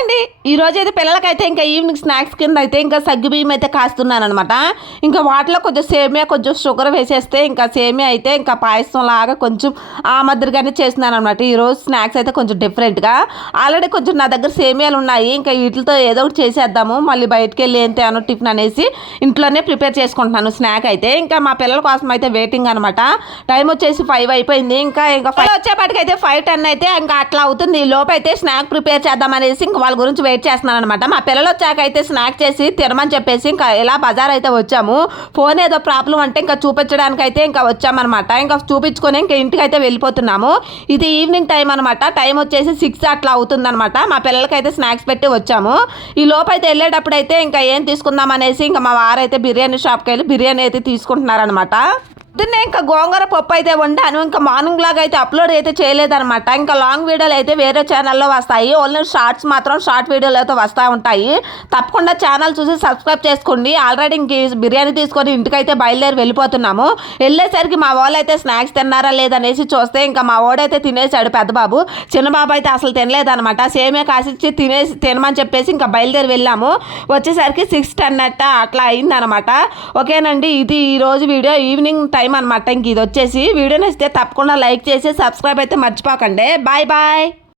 అండి ఈరోజు అయితే పిల్లలకైతే ఇంకా ఈవినింగ్ స్నాక్స్ కింద అయితే ఇంకా సగ్గు బియ్యం అయితే కాస్తున్నాను అనమాట ఇంకా వాటిలో కొంచెం సేమియా కొంచెం షుగర్ వేసేస్తే ఇంకా సేమియా అయితే ఇంకా పాయసం లాగా కొంచెం ఆ మాదిరిగానే చేస్తున్నాను అనమాట ఈ రోజు స్నాక్స్ అయితే కొంచెం డిఫరెంట్గా. ఆల్రెడీ కొంచెం నా దగ్గర సేమియాలు ఉన్నాయి. ఇంకా వీటితో ఏదో ఒకటి చేసేద్దాము. మళ్ళీ బయటకు వెళ్ళి ఏంటి అన్న టిఫిన్ అనేసి ఇంట్లోనే ప్రిపేర్ చేసుకుంటున్నాను స్నాక్ అయితే. ఇంకా మా పిల్లల కోసం అయితే వెయిటింగ్ అనమాట టైం వచ్చేసి ఫైవ్ అయిపోయింది. ఇంకా ఇంకా ఫైవ్ వచ్చేపాటికి అయితే ఫైవ్ టెన్ అయితే ఇంకా అట్లా అవుతుంది. ఈ లోపు అయితే స్నాక్ ప్రిపేర్ చేద్దామనేసి ఇంకా వాళ్ళ గురించి వెయిట్ చేస్తున్నాను అనమాట మా పిల్లలు వచ్చాక అయితే స్నాక్ చేసి తినమని చెప్పేసి ఇంకా ఇలా బజార్ అయితే వచ్చాము. ఫోన్ ఏదో ప్రాబ్లం అంటే ఇంకా చూపించడానికి అయితే ఇంకా వచ్చామన్నమాట. ఇంకా చూపించుకొని ఇంకా ఇంటికి అయితే వెళ్ళిపోతున్నాము. ఇది ఈవినింగ్ టైం అనమాట టైం వచ్చేసి సిక్స్ అట్లా అవుతుందనమాట మా పిల్లలకైతే స్నాక్స్ పెట్టి వచ్చాము. ఈ లోపు అయితే వెళ్ళేటప్పుడు అయితే ఇంకా ఏం తీసుకుందాం అనేసి ఇంకా మా వారైతే బిర్యానీ షాప్కి వెళ్ళి బిర్యానీ అయితే తీసుకుంటున్నారనమాట పొద్దున్నే ఇంకా గోంగూర పప్పు అయితే వండాను. ఇంకా మార్నింగ్ లాగా అయితే అప్లోడ్ అయితే చేయలేదన్నమాట. ఇంకా లాంగ్ వీడియోలు అయితే వేరే ఛానల్లో వస్తాయి. ఓన్లీ షార్ట్స్ మాత్రం షార్ట్ వీడియోలు అయితే వస్తూ ఉంటాయి. తప్పకుండా ఛానల్ చూసి సబ్స్క్రైబ్ చేసుకోండి. ఆల్రెడీ ఇంక బిర్యానీ తీసుకొని ఇంటికైతే బయలుదేరి వెళ్ళిపోతున్నాము. వెళ్ళేసరికి మా వాళ్ళు అయితే స్నాక్స్ తిన్నారా లేదనేసి చూస్తే ఇంకా మా వాడైతే తినేసాడు పెద్ద బాబు. చిన్న బాబు అయితే అసలు తినలేదనమాట సేమే కాసిచ్చి తినేసి తినమని చెప్పేసి ఇంకా బయలుదేరి వెళ్ళాము. వచ్చేసరికి సిక్స్ టెన్ అట్ట అట్లా అయిందనమాట ఓకేనండి ఇది ఈ రోజు వీడియో. ఈవినింగ్ టైం అనమాట ఇంక ఇది వచ్చేసి వీడియో నచ్చితే తప్పకుండా లైక్ చేసి సబ్స్క్రైబ్ అయితే మర్చిపోకండి. Bye bye.